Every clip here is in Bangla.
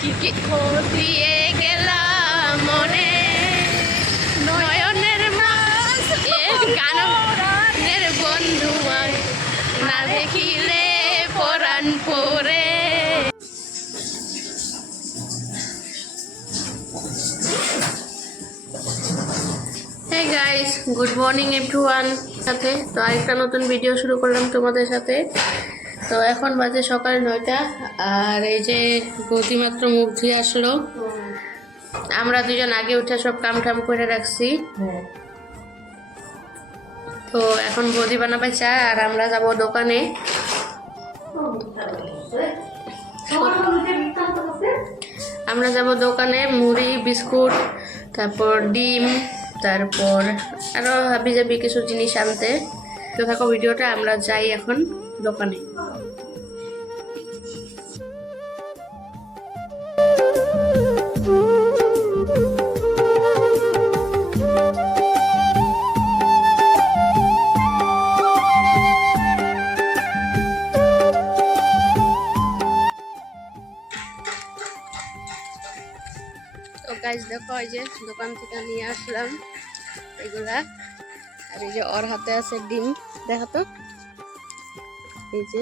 কি খতিয়ে গেলাম মনে নয়নের মাছ গানের বন্ধু না দেখিলে পরাণ পরে। Hey guys, good morning everyone সাথে তো আরেকটা নতুন ভিডিও শুরু করলাম তোমাদের সাথে। তো এখন বাজে সকাল 9টা আর এই যে গতি মাত্র মুখ ধুয়ে আসলো। আমরা দুজন আগে উঠে সব কাম টাম করে রাখছি। তো এখন বৌদি বানাবে চা আর আমরা যাব দোকানে। আমরা যাব দোকানে মুড়ি বিস্কুট তারপর ডিম তারপর আরো হাবি জাবি কিছু জিনিস আনতে। তো থাকো ভিডিওটা, আমরা যাই এখন দোকানে। তো গাইস দেখো এই যে দোকান থেকে নিয়ে আসলাম এগুলা, আর এই যে ওর হাতে আছে ডিম, দেখো তো এই যে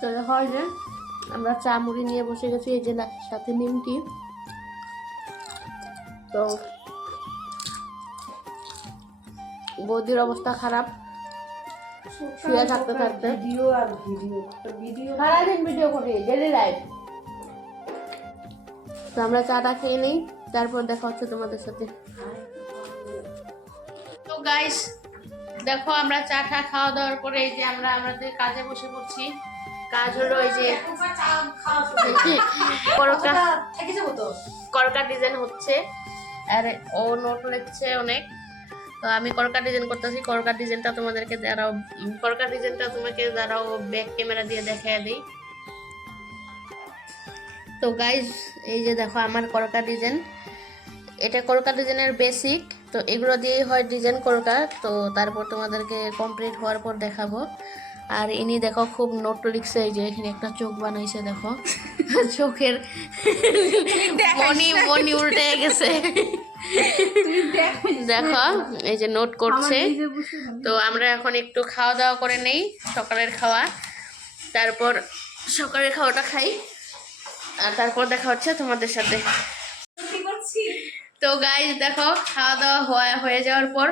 তো দেখো এই যে আমরা চা মুড়ি নিয়ে বসে গেছি, এই যে সাথে নিমকি। তো বৌদির অবস্থা খারাপ, শুয়ে থাকতে থাকতে সারাদিন ভিডিও করি ডেলি লাইফ। তো আমরা চাটা খেয়ে নিই, তারপর দেখা হচ্ছে তোমাদের সাথে। তো গাইস দেখো আমরা চাটা খাওয়া দাওয়ার পরে এই যে আমরা আমাদের কাজে বসে পড়ছি। কাজ হলো এই যে করকা ডিজাইন হচ্ছে আর ও নোট লিখছে অনেক। তো আমি করকা ডিজাইন করতেছি, করকা ডিজাইনটা তোমাদেরকে দাঁড়াও, করকা ডিজাইনটা তোমাকে দাঁড়াও ব্যাক ক্যামেরা দিয়ে দেখায় দিই। তো গাইজ এই যে দেখো আমার করকা ডিজাইন, এটা করকা ডিজাইনের বেসিক। তো এগুলো দিয়েই হয় ডিজাইন করকা। তো তারপর তোমাদেরকে কমপ্লিট হওয়ার পর দেখাবো। আর ইনি দেখো খুব নোট লিখছে, এই যে এখানে একটা চোখ বানাইছে দেখো, চোখের মনি মনি উল্টে গেছে দেখো এই যে নোট করছে। তো আমরা এখন একটু খাওয়া দাওয়া করে নেই, সকালের খাওয়া, তারপর সকালের খাওয়াটা খাই আর তারপর দেখা হচ্ছে তোমাদের সাথে। তো গাইস দেখো খাওয়া দাওয়া হয়ে যাওয়ার পর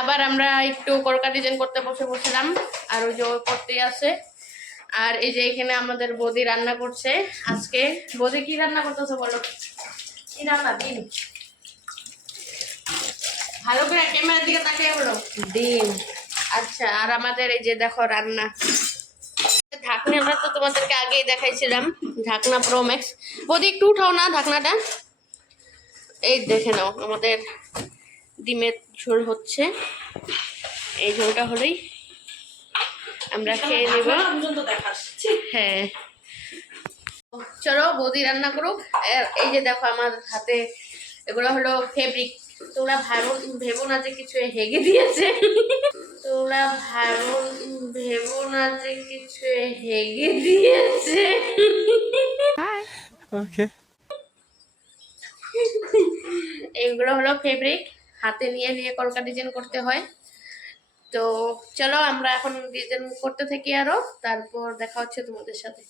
আবার আমরা একটু করকা ডিজাইন করতে বসেছিলাম, আর ওই যে ওই করতেই আছে। আর এই যে এখানে আমাদের বৌদি রান্না করছে আজকে। বৌদি কি রান্না করতেছে বলো? কি রান্না? ডিম। ভালো করে ক্যামেরার দিকে তাকিয়ে বলো। ডিম। আচ্ছা, আর আমাদের এই যে দেখো রান্না ঢাকনাটা তো তোমাদেরকে আগেই দেখাইছিলাম, ঢাকনা প্রো ম্যাক্স। বৌদি একটু উঠাও না ঢাকনাটা, এই দেখে নাও আমাদের ডিমের ঝোল হচ্ছে। এই ঝোলটা হলেই আমরা খেয়ে নেব। হ্যাঁ চলো বৌদি রান্না করুক। এই যে দেখো আমার হাতে এগুলো হলো ফেব্রিক। তোরা ভেবো না যে কিছু হেগে দিয়েছে, তোরা ভেবো না যে কিছু হেগে দিয়েছে। এগুলো হলো ফেব্রিক, হাতে নিয়ে নিয়ে করকা ডিজাইন করতে হয়। তো চলো আমরা এখন ডিজাইন করতে থাকি আরো, তারপর দেখা হচ্ছে তোমাদের সাথে।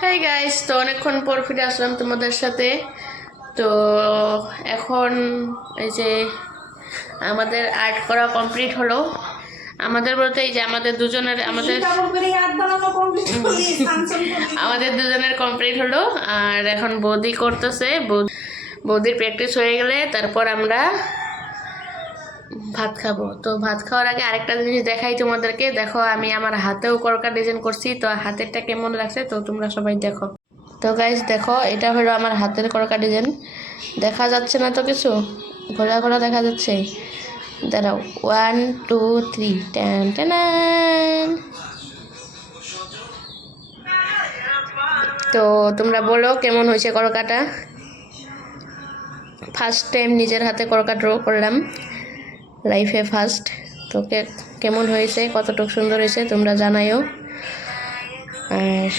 হাই গাইস, তো অনেকক্ষণ পর ফিরে আসলাম তোমাদের সাথে। তো এখন এই যে আমাদের আর্ট করা কমপ্লিট হলো। আমাদের বলতে এই যে আমাদের দুজনের কমপ্লিট হলো। আর এখন বৌদি করতেছে, বৌদির প্র্যাকটিস হয়ে গেলে তারপর আমরা ভাত খাবো। তো ভাত খাওয়ার আগে আরেকটা জিনিস দেখাই তোমাদেরকে। দেখো আমি আমার হাতেও করকা ডিজাইন করছি, তো হাতেরটা কেমন লাগছে তো তোমরা সবাই দেখো। তো গাইস দেখো এটা হলো আমার হাতের করকা ডিজাইন। দেখা যাচ্ছে না তো কিছু, ঘোরা ঘোরা দেখা যাচ্ছে। দাঁড়াও 1 2 3 টান টান। তো তোমরা বলো কেমন হয়েছে করকাটা। ফার্স্ট টাইম নিজের হাতে করকা ড্র করলাম, লাইফে ফার্স্ট। তো কেমন হয়েছে, কতটুকু সুন্দর হয়েছে তোমরা জানাইও। আর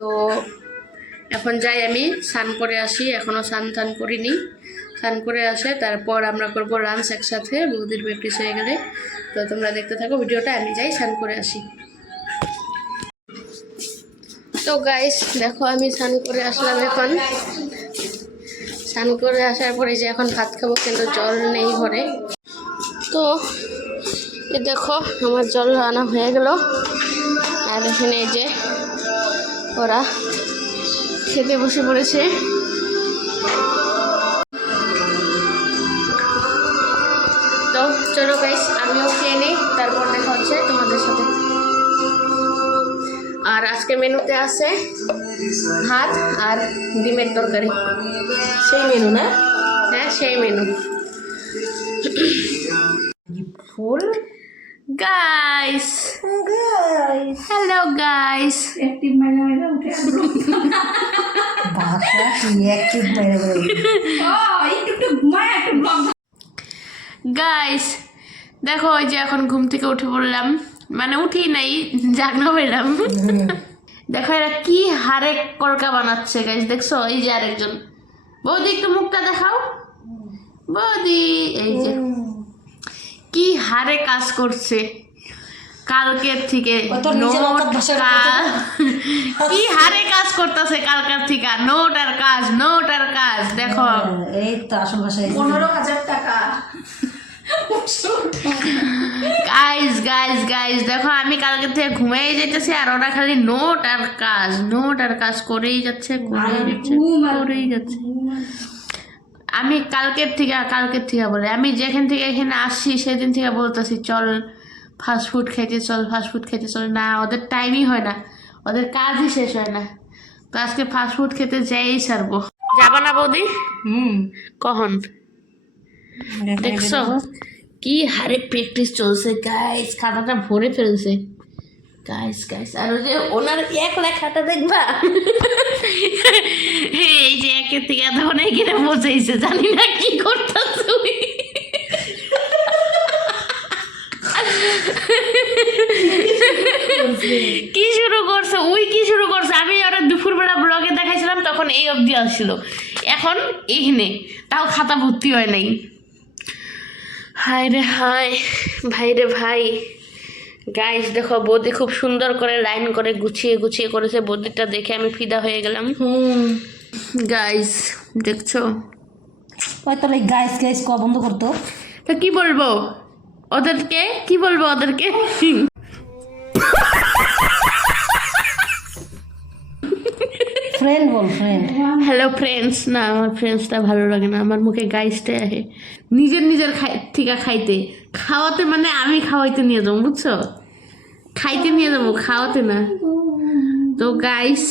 তো এখন যাই আমি স্নান করে আসি, এখনও স্নান করিনি। স্নান করে আসে তারপর আমরা করব লাঞ্চ একসাথে, বৌদির প্র্যাকটিস হয়ে গেলে। তো তোমরা দেখতে থাকো ভিডিওটা, আমি যাই স্নান করে আসি। তো গাইস দেখো আমি স্নান করে আসলাম, এখন স্নান করে আসার পরে যে এখন ভাত খাবো, কিন্তু জল নেই ঘরে। তো দেখো আমার জল আনা হয়ে গেল, আর এখানে এই যে ওরা খেতে বসে পড়েছে। তো চলো গাইস আমিও খেয়ে নিই, তারপর দেখা হচ্ছে তোমাদের সাথে। আর আজকে মেনুতে আছে ভাত আর ডিমের তরকারি। সেই মেনু না? হ্যাঁ সেই menu. Full guys, guys, hello guys. Active মেরে উঠে আসলো। ভাষা কি একটিভ মেরে একটু ঘুমায় একটু ব্লগ। গাইস দেখো ওই যে এখন ঘুম থেকে উঠে পড়লাম, মানে উঠি নাই, জাগনা পেলাম। দেখো এরা কি হারে করকা বানাচ্ছে গাইস, দেখছো? এই যে আরেকজন বৌদি, একটু মুখটা দেখাও বৌদি। এই যে কি হারে কাজ করছে কালকের থেকে, কি হারে কাজ করতেছে কালকের থেকে, নোট আর কাজ, নোট আর কাজ। দেখো এই তো আসল ভাষায় 15,000 টাকা। গাইস গাইস গাইস দেখো আমি কালকে থেকে ঘুমিয়ে যাইতেছি, আর ওরা খালি নোট আর কাজ, নোট আর কাজ করেই যাচ্ছে, করেই যাচ্ছে। আমি কালকের থেকে বলে, আমি যেখান থেকে এখানে আসছি সেদিন থেকে বলতেছি চল ফাস্টফুড খেতে চল, ফাস্টফুড খেতে চল। না, ওদের টাইমই হয় না, ওদের কাজই শেষ হয় না। তো আজকে ফাস্টফুড খেতে যাই ছাড়বো। যাবা না বৌদি? কখন? দেখছো কি হারে প্র্যাকটিস চলছে গাইস, খাতাটা ভরে ফেলছে গাইস গাইস। আর ওই যে ওনার এক লেখাটা দেখবা, এই যে একের থেকে এতক্ষণ এখানে বসেছে, জানি না কি করতেছে। কি শুরু করছে ওই, কি শুরু করছে? আমি ওরা দুপুরবেলা ব্লগে দেখাইছিলাম, তখন এই অবধি আসছিল, এখন এইখানে তাও খাতা ভর্তি হয় নাই। হায় রে হায়, ভাই রে ভাই। গাইস দেখো বৌদি খুব সুন্দর করে লাইন করে গুছিয়ে গুছিয়ে করেছে, বৌদিটা দেখে আমি ফিদা হয়ে গেলাম। গাইস দেখছো? হয়তো গাইস গাইস ক বন্ধ করতো। তো কি বলবো ওদেরকে, কি বলবো ওদেরকে? ফ্রেন্ড বল, ফ্রেন্ড। Hello friends. না, আমার ফ্রেন্ডসটা ভালো লাগে না, আমার মুখে গাইসটাই আসে। নিজের থেকে খাইতে, খাওয়াতে মানে আমি খাওয়াইতে নিয়ে যাবো, বুঝছো? খাইতে নিয়ে যাবো, খাওয়াতে না। তো গাইস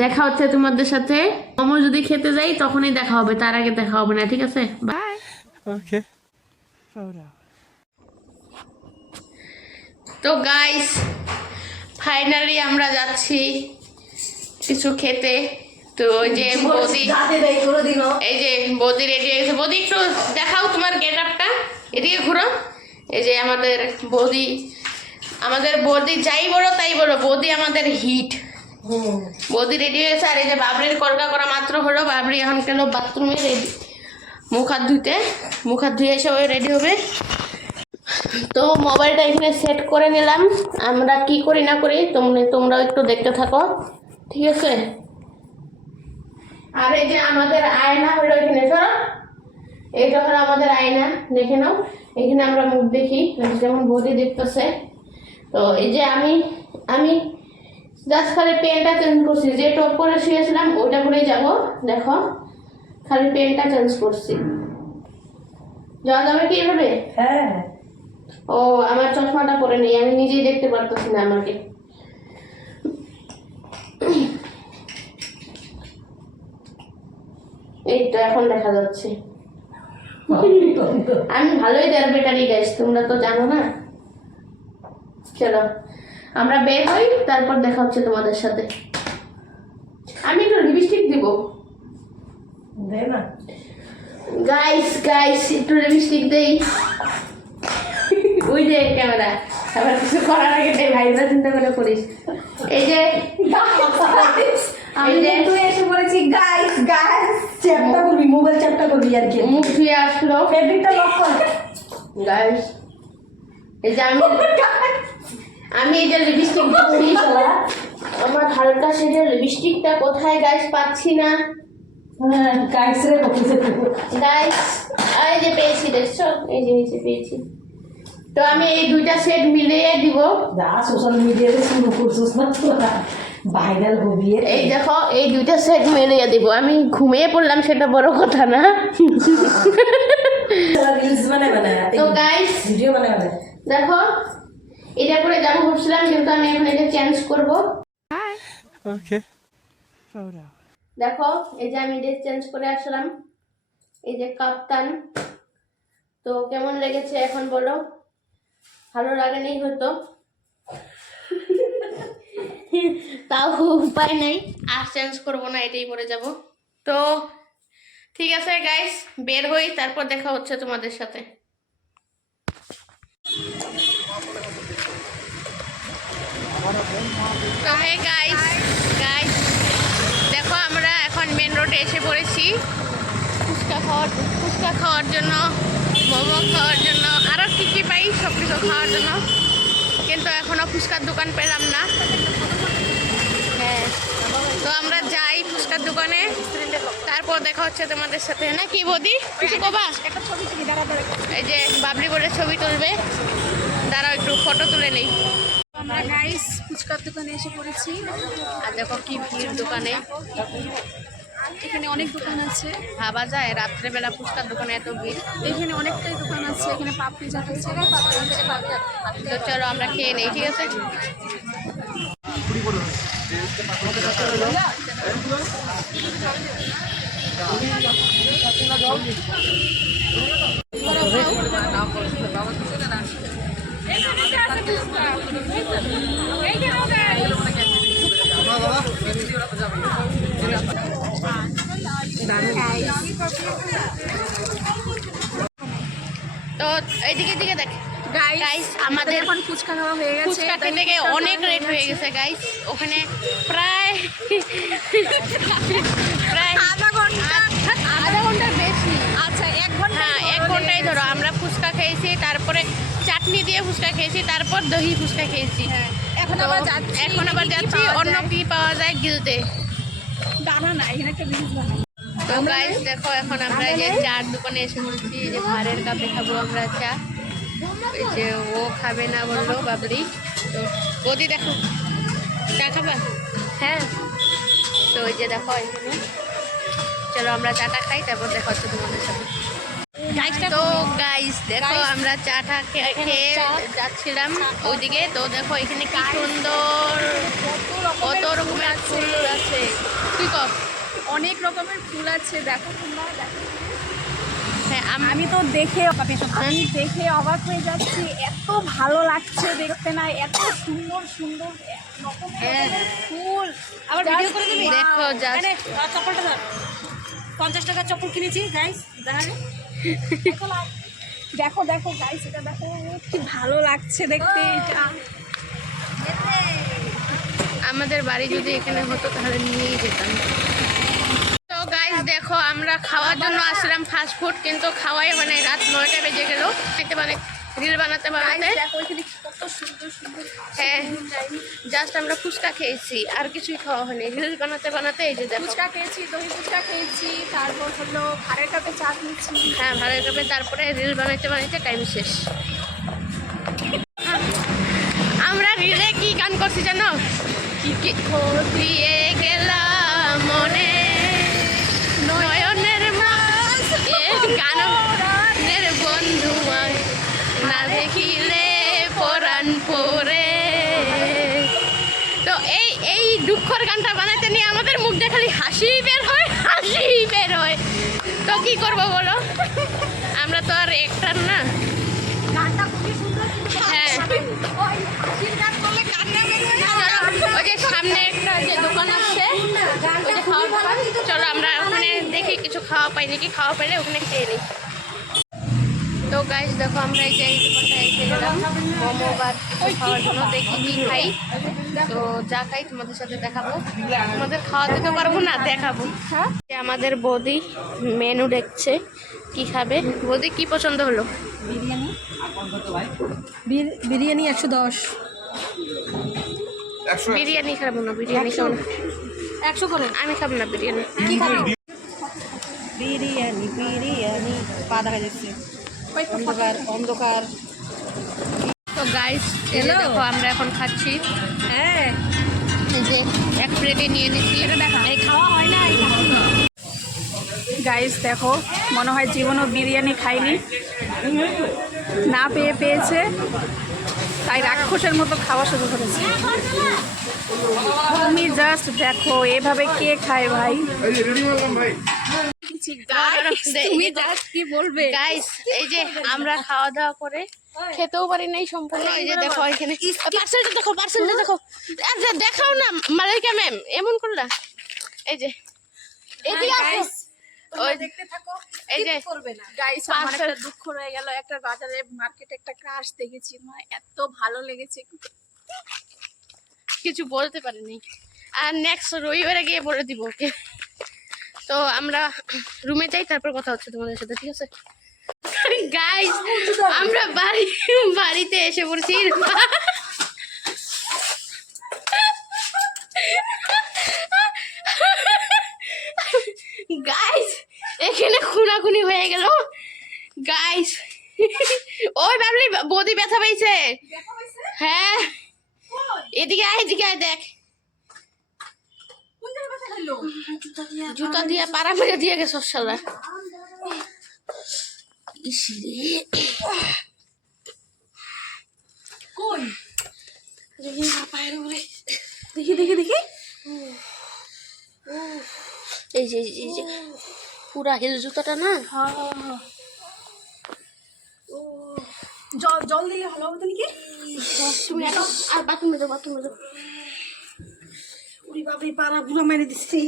দেখা হচ্ছে তোমাদের সাথে, মোমো যদি খেতে যাই তখনই দেখা হবে, তার আগে দেখা হবে না, ঠিক আছে? বাই। ওকে। তো গাইস ফাইনালি আমরা যাচ্ছি কিছু খেতে। তো ওই যে বৌদি, এই যে বৌদি রেডি হয়েছে। বৌদি একটু দেখাও তোমার গেট আপটা, এদিকে ঘুরো। এই যে আমাদের বৌদি যাই বলো তাই বলো, বৌদি আমাদের হিট। বৌদি রেডি হয়েছে। আর এই যে বাবরির কলকা করা মাত্র হলো, বাবরি এখন গেল বাথরুমে রেডি, মুখ হাত ধুয়ে এসে ওই রেডি হবে। তো মোবাইলটা এখানে সেট করে নিলাম, আমরা কি করি না করি তোমরাও একটু দেখতে থাকো, ঠিক আছে? আর এই যে আমাদের আয়না হলো এখানে, ধরো এইটা হলো আমাদের আয়না, দেখে নাও। এখানে আমরা মুখ দেখি, যেমন বৌদি দেখতেছে। তো এই যে আমি জাস্ট খালি পেনটা চেঞ্জ করছি, যে টপ পরে শুয়েছিলাম ওইটা পরেই যাবো। দেখো খালি পেনটা চেঞ্জ করছি। যাওয়া যাবে কি এভাবে? হ্যাঁ। ও আমার চশমাটা পরে নেই, আমি নিজেই দেখতে পারতেছি না আমাকে। এই তো এখন দেখা যাচ্ছে। আমি ভালোই দেয়ার ব্যাটারি গাইস, তোমরা তো জানো না। চলো আমরা বের হই, তারপর দেখা হচ্ছে তোমাদের সাথে। আমি একটু লিপস্টিক দিব দে না গাইস, গাইস একটু লিপস্টিক দেই। ওই যে ক্যামেরা, আবার কিছু করার আগে তাই ভাইরা চিন্তা করে করিস। এই যে আমি তুই এসে বলেছি গাইস গাইস চ্যাপটা করবি, মোবাইল চ্যাপটা করবি আর কি। মুখ ধুয়ে আসলো ফেব্রিকটা লক কর গাইস। এই যে আমি এই যে লিপস্টিক দিচ্ছি, আমার হালকা শেডের লিপস্টিকটা কোথায় গাইস পাচ্ছি না। হ্যাঁ গাইস রে বলতে গাইস এই যে পেয়েছি, দেখছো এই যে পেয়েছি। তো আমি এই দুইটা সেট মিলিয়ে দিব। যা সোশ্যাল মিডিয়াতে শুরু করছিস না তোরা, ভাইরাল হবি। এই দেখো এই দুইটা সেট মিলিয়ে দিব। আমি ঘুমিয়ে পড়লাম সেটা বড় কথা না। রিলস বানাবে না তো গাইস ভিডিও বানাবে না। দেখো এটা করে যাবো ভাবছিলাম, কিন্তু আমি এখন এটা চেঞ্জ করব। Okay. Photo. দেখো এই যে আমি ড্রেস চেঞ্জ করে আসলাম, এই যে কাপ্তান। তো কেমন লেগেছে এখন বলো? ভালো লাগেনি হয়তো, তাও উপায় নাই, আর চেঞ্জ করবো না, এটাই পরে যাব। তো ঠিক আছে গাইস, বের হই, তারপর দেখা হচ্ছে তোমাদের সাথে। তো হে গাইস, গাইস দেখো আমরা এখন মেন রোডে এসে পড়েছি ফুচকা খাওয়ার জন্য, মোমো খাওয়ার জন্য, আরও কী কী পাই সব কিছু খাওয়ার জন্য। কিন্তু এখনও ফুচকার দোকান পেলাম না। হ্যাঁ, তো আমরা যাই ফুচকার দোকানে, তারপর দেখা হচ্ছে তোমাদের সাথে। না কি বৌদি, কিছু কবা? এই যে বাবলি বলে ছবি তুলবে, দাঁড়াও একটু ফটো তুলে নেই। আমরা গাইস ফুচকার দোকানে এসে পড়েছি। আর দেখো কি ভিড় দোকানে, এখানে অনেক দোকান আছে, ভাবা যায় রাত্রেবেলা ফুচকার দোকানে এত ভিড়। এখানে অনেকটাই দোকান আছে, এখানে পাপড়ি চাট আছে। তো চলো আমরা খেয়ে নেই, ঠিক আছে? তো এইদিকে দিকে দেখ গাইস, আমাদের এখন ফুচকা খাওয়া হয়ে গেছে, ফুচকা খেতে গিয়ে অনেক রেট হয়ে গেছে গাইস। ওখানে প্রায় আধা ঘন্টার বেশি। আচ্ছা 1 ঘন্টা। হ্যাঁ 1 ঘন্টাই ধরো। আমরা ফুচকা খেয়েছি, তারপরে চাটনি দিয়ে ফুচকা খেয়েছি, তারপর দহি ফুচকা খেয়েছি। এখন তো আবার যাচ্ছি, এখন আবার যাচ্ছি অন্য কি পাওয়া যায় গিলতে। দাঁড়া না, এখানে একটা জিনিস বানাই। তো গাইস দেখো এখন আমরা এই যে চার দোকানে এসে বলছি, এই যে ভারের কাপে খাবো আমরা চা। ওই যে ও খাবে না বললো বাবলি। তো বৌদি দেখো চা খাবা? হ্যাঁ। তো ওই যে দেখো এখানে, চলো আমরা চাটা খাই, তারপর দেখা হচ্ছে তোমাদের সাথে। তো গাইস দেখো আমরা চাটা খেয়ে যাচ্ছিলাম ওইদিকে। তো দেখো এখানে কি সুন্দর কত রকমের ফুল আছে। তুই কর। অনেক রকমের ফুল আছে, দেখো তোমরা দেখো। হ্যাঁ আমি তো দেখে অবাক হয়ে যাচ্ছি, এত ভালো লাগছে দেখতে না, এত সুন্দর সুন্দর রকমের ফুল। আবার ভিডিও করে দিবি? দেখো জাস্ট চপ্পলটা ধর, 50 টাকার চপ্পল কিনেছি গাইস, দেখানে দেখো দেখো গাইস, এটা দেখো কি ভালো লাগছে দেখতে। এটা আমাদের বাড়ি যদি এখানে হতো তাহলে নিয়েই যেতাম। তো গাইস দেখো আমরা খাওয়ার জন্য আসলাম ফাস্ট ফুড, কিন্তু খাওয়াই হয় নাই, রাত 9টা বেজে গেল। খেতে মানে রিল বানাতে বানাতে। দেখো এখানে কত সুন্দর সুন্দর। হ্যাঁ জাস্ট আমরা ফুচকা খেয়েছি, আর কিছুই খাওয়া হয়নি। রিল বানাতে বানাতে এই যে দেখো ফুচকা খেয়েছি, দহি ফুচকা খেয়েছি, তারপর হলো ভাড়ের কাপে চা খেয়েছি। হ্যাঁ ভালো যাবে। তারপরে রিল বানাইতে বানাইতে টাইম শেষ। আমরা রিলে কি গান করছি জানো? কি খোঁজিয়ে গেলাম মনে নয়নের মাছ এ গানের বন্ধু আয়, না দেখিলে পরাণ পরে। তো এই দুঃখের গানটা বানাইতে নিয়ে আমাদের মুখ দিয়ে খালি হাসি বের হয়, হাসি বের হয়। তো কি করবো বলো? একটার না গানটা খুবই সুন্দর কিন্তু হ্যাঁ ওই হাসির গান করলে কান্না বের হয়ে যাবে। ওই যে সামনে একটা যে দোকান আছে ওই যে খাওয়ার দোকান, চলো আমরা ওখানে দেখি কিছু খাওয়া পাই নাকি, খাওয়া পাইলে ওখানে খেয়ে নিই। তো গাইস দেখো আমরা এই যে এই দোকানটা এসে গেলাম মোমো বা কিছু খাওয়ার জন্য, দেখি কি খাই। তো যা খাই তোমাদের সাথে দেখাবো, তোমাদের খাওয়াতে তো পারবো না, দেখাবো। যে আমাদের বৌদি মেনু দেখছে কি খাবে। বৌদি কি পছন্দ হলো? বিরিয়ানি বিরিয়ানি 110 বিরিয়ানি খাবো না, বিরিয়ানি খাবো না, 100 করে। আমি খাবো না বিরিয়ানি। কি খাবো? বিরিয়ানি বিরিয়ানি পা দেখা যাচ্ছে, অন্ধকার অন্ধকার। তো গাইস এই যে দেখো আমরা এখন খাচ্ছি, হ্যাঁ এই যে এক প্লেটে নিয়ে নিচ্ছি। এটা দেখা এই খাওয়া হয় না, এই খাচ্ছি না। গাইস দেখো মনে হয় জীবনও বিরিয়ানি খাইনি, না পেয়েছে তাই রাক্ষসের মতো খাওয়া শুরু করেছে। তুমি জাস্ট দেখো এভাবে কে খায় ভাই। তুমি জাস্ট কি বলবে গাইস, এই যে আমরা খাওয়া দাওয়া করে খেতেও পারি নাই সম্পূর্ণ। এই যে দেখো এখানে পার্সেলটা দেখো, পার্সেলটা দেখো, আরে দেখাও না মালাইকা ম্যাম, এমন করলা। এই যে এদিকে আসো, ওই দেখতে থাকো, এই যে করবে না। গাইস আমার একটা দুঃখ রয়ে গেল, একটা বাজারে মার্কেটে একটা ক্রাশ দেখেছি, মানে এত ভালো লেগেছে কিছু বলতে পারিনি। আর নেক্সট রবিবারে গিয়ে বলে দিব ওকে। তো আমরা রুমে যাই, তারপর কথা হচ্ছে তোমাদের সাথে, ঠিক আছে গাইস? আমরা বাড়িতে এসে পড়ছি। গাইস এখানে খুনাখুনি হয়ে গেল গাইস। ওই ভাবলি বৌদি ব্যথা পাইছে। হ্যাঁ এদিকে আয়, এদিকে আয়, দেখ জুতা দিয়ে পাড়া মেরে দিয়ে গেছে শালা। দেখি দেখি দেখি, এই যে এই যে পুরা হিল জুতাটা না। জল দিলে ভালো হবে নাকি? তুমি আর বাথরুমে যাও, বাথরুমে যাও। উড়ি বাবরি পাড়া বুড়া মেরে দিচ্ছি।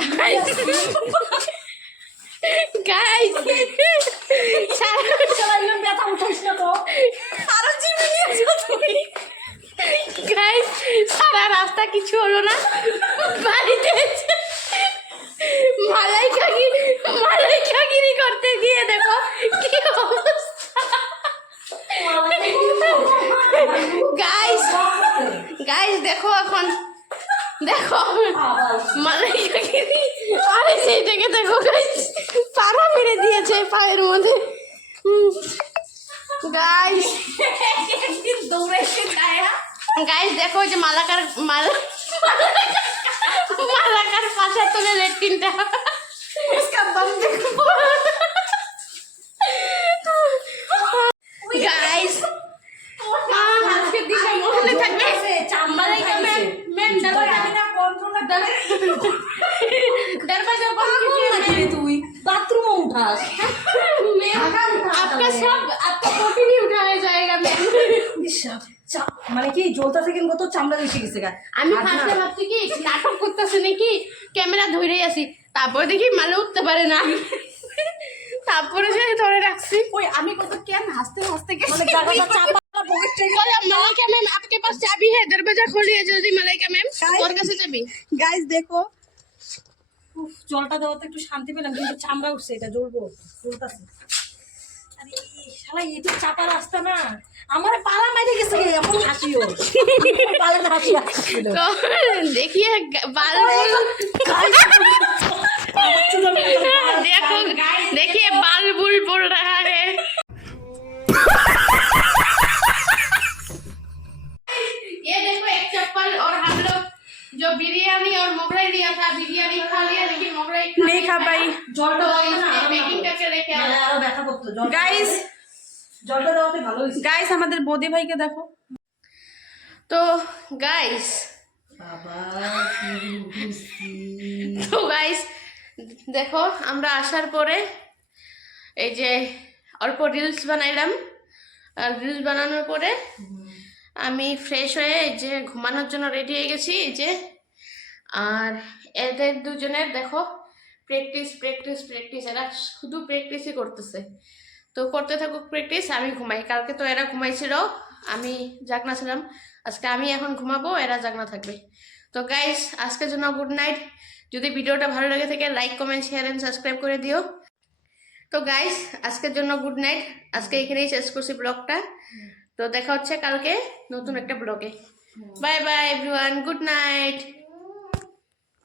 গাইস গাইস ব্যথা উঠাইস না তো, আরো জিমে নিয়ে যাও তুমি। গাইস সারা রাস্তা কিছু হলো না, বাড়িতে এসে মালাইকাগিরি করতে গিয়ে দেখো কি অবস্থা। গাইস দেখো এখন দেখো মালাইকাগিরি, আরে সেইটাকে দেখো গাইস পাড়া মেরে দিয়েছে পায়ের মধ্যে। গাইস দৌড়াইছে গায়া। গাইস দেখো যে মালাকার পাশে তোলে লেট্রিনটা। গাইস আজকের দিনটা মনে থাকবে। মালাইকা ম্যাম दरवाजा बंद कीजिए। তুই বাথরুমে উঠাস, आपका फोटो नहीं उठाया जाएगा मैम। মানে কি জ্বলতাছে কিন্তু তো চামড়া এসে গেছে গা। আমি ফার্স্টে ভাবছি কি নাটক করতেছে নাকি, ক্যামেরা ধরে আছি, তারপরে দেখি মালে উঠতে পারে না, তারপরে সে ধরে রাখছি। ওই আমি কত কেন হাসতে হাসতে মানে জায়গাটা চাপা मलाइका मैम आपके पास चाबी है, दरवाजा खोलिए जल्दी मलाइका मैम, और कैसे चाबी? গাইস দেখো উফ, জলটা দেওয়াতে একটু শান্তি পেলাম, কিন্তু চামড়া উঠছে, এটা জ্বলবো, জ্বলতাছে। আরে শালা এটা চাপা রাস্তা না, আমার পালা মাইরে গেছে এমন হাসিও পালার হাসি আসছিল। तो देखिए बाल देखो, देखिए बाल बुल बोल रहा है। ये देखो एक चप्पल, और हम लोग जो बिरयानी और मोगलाई लिया था, बिरयानी खा लिया लेकिन मोगलाई नहीं खा पाई। জলটা तो দেওয়াতে না इसमें पैकिंग करके लेके মানে आया। আরো ব্যথা করতো। গাইস জলটা দেওয়াতে ভালো হয়েছে। গাইস আমাদের বৌদি ভাইকে দেখো। तो गाइस বাবা तो गाइस দেখো আমরা আসার পরে এই যে অল্প রিলস বানাইলাম, আর রিলস বানানোর পরে আমি ফ্রেশ হয়ে এই যে ঘুমানোর জন্য রেডি হয়ে গেছি এই যে। আর এদের দুজনের দেখো প্র্যাকটিস প্র্যাকটিস প্র্যাকটিস, এরা শুধু প্র্যাকটিসই করতেছে। তো করতে থাকুক প্র্যাকটিস, আমি ঘুমাই। কালকে তো এরা ঘুমাইছিল, আমি জাগনা ছিলাম, আজকে আমি এখন ঘুমাবো, এরা জাগনা থাকবে। তো গাইস আজকের জন্য গুড নাইট। যদি ভিডিওটা ভালো লাগে থাকে like comment share and subscribe করে দিও। তো গাইস আজকের জন্য গুড নাইট, আজকে এখানেই শেষ করছি ব্লগটা। তো দেখা হচ্ছে কালকে নতুন একটা ব্লগে। Bye bye everyone, good night.